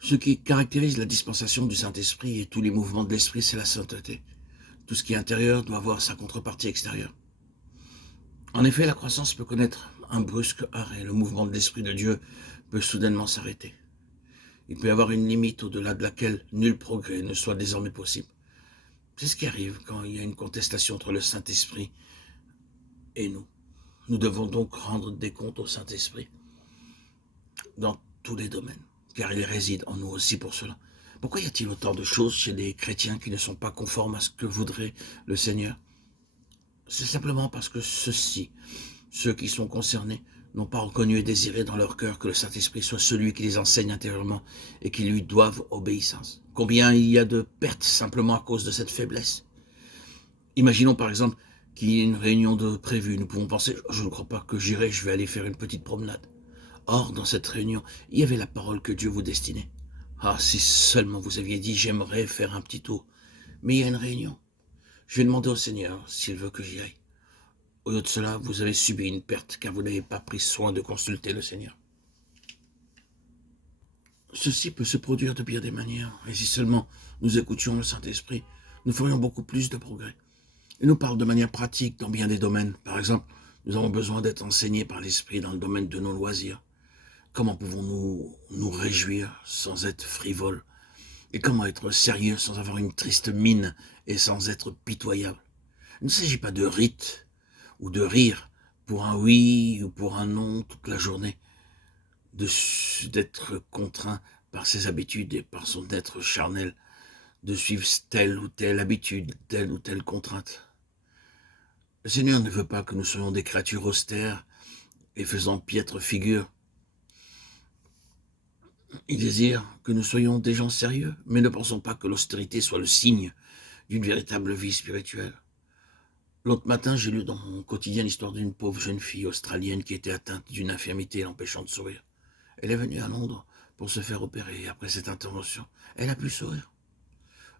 Ce qui caractérise la dispensation du Saint-Esprit et tous les mouvements de l'Esprit, c'est la sainteté. Tout ce qui est intérieur doit avoir sa contrepartie extérieure. En effet, la croissance peut connaître un brusque arrêt. Le mouvement de l'Esprit de Dieu peut soudainement s'arrêter. Il peut y avoir une limite au-delà de laquelle nul progrès ne soit désormais possible. C'est ce qui arrive quand il y a une contestation entre le Saint-Esprit et nous. Nous devons donc rendre des comptes au Saint-Esprit dans tous les domaines, car il réside en nous aussi pour cela. Pourquoi y a-t-il autant de choses chez des chrétiens qui ne sont pas conformes à ce que voudrait le Seigneur? C'est simplement parce que ceux qui sont concernés, n'ont pas reconnu et désiré dans leur cœur que le Saint-Esprit soit celui qui les enseigne intérieurement et qui lui doivent obéissance. Combien il y a de pertes simplement à cause de cette faiblesse. Imaginons par exemple qu'il y ait une réunion de prévue. Nous pouvons penser, je ne crois pas que j'irai, je vais aller faire une petite promenade. Or, dans cette réunion, il y avait la parole que Dieu vous destinait. Ah, si seulement vous aviez dit, j'aimerais faire un petit tour. Mais il y a une réunion. Je vais demander au Seigneur s'il veut que j'y aille. Au lieu de cela, vous avez subi une perte car vous n'avez pas pris soin de consulter le Seigneur. Ceci peut se produire de bien des manières, et si seulement nous écoutions le Saint-Esprit, nous ferions beaucoup plus de progrès. Il nous parle de manière pratique dans bien des domaines. Par exemple, nous avons besoin d'être enseignés par l'Esprit dans le domaine de nos loisirs. Comment pouvons-nous nous réjouir sans être frivoles? Et comment être sérieux sans avoir une triste mine et sans être pitoyable? Il ne s'agit pas de rites ou de rire pour un oui ou pour un non toute la journée, d'être contraint par ses habitudes et par son être charnel, de suivre telle ou telle habitude, telle ou telle contrainte. Le Seigneur ne veut pas que nous soyons des créatures austères et faisant piètre figure. Il désire que nous soyons des gens sérieux, mais ne pensons pas que l'austérité soit le signe d'une véritable vie spirituelle. L'autre matin, j'ai lu dans mon quotidien l'histoire d'une pauvre jeune fille australienne qui était atteinte d'une infirmité l'empêchant de sourire. Elle est venue à Londres pour se faire opérer. Après cette intervention, elle a pu sourire.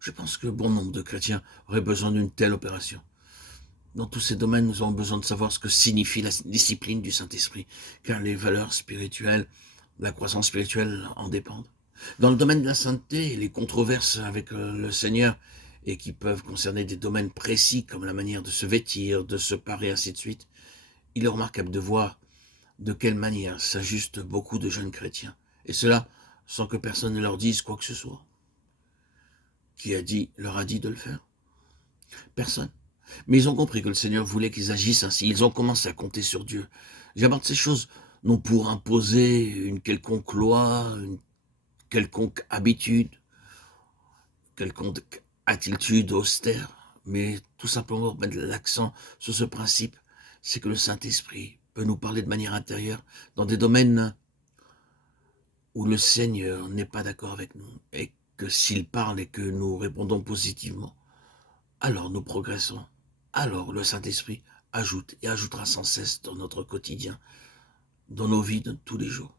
Je pense que bon nombre de chrétiens auraient besoin d'une telle opération. Dans tous ces domaines, nous avons besoin de savoir ce que signifie la discipline du Saint-Esprit, car les valeurs spirituelles, la croissance spirituelle en dépendent. Dans le domaine de la sainteté, les controverses avec le Seigneur, et qui peuvent concerner des domaines précis comme la manière de se vêtir, de se parer, ainsi de suite, il est remarquable de voir de quelle manière s'ajustent beaucoup de jeunes chrétiens, et cela sans que personne ne leur dise quoi que ce soit. Qui leur a dit de le faire? Personne. Mais ils ont compris que le Seigneur voulait qu'ils agissent ainsi. Ils ont commencé à compter sur Dieu. J'aborde ces choses non pour imposer une quelconque loi, une quelconque habitude, quelconque attitude austère, mais tout simplement mettre l'accent sur ce principe, c'est que le Saint-Esprit peut nous parler de manière intérieure dans des domaines où le Seigneur n'est pas d'accord avec nous, et que s'il parle et que nous répondons positivement, alors nous progressons. Alors le Saint-Esprit ajoute et ajoutera sans cesse dans notre quotidien, dans nos vies de tous les jours.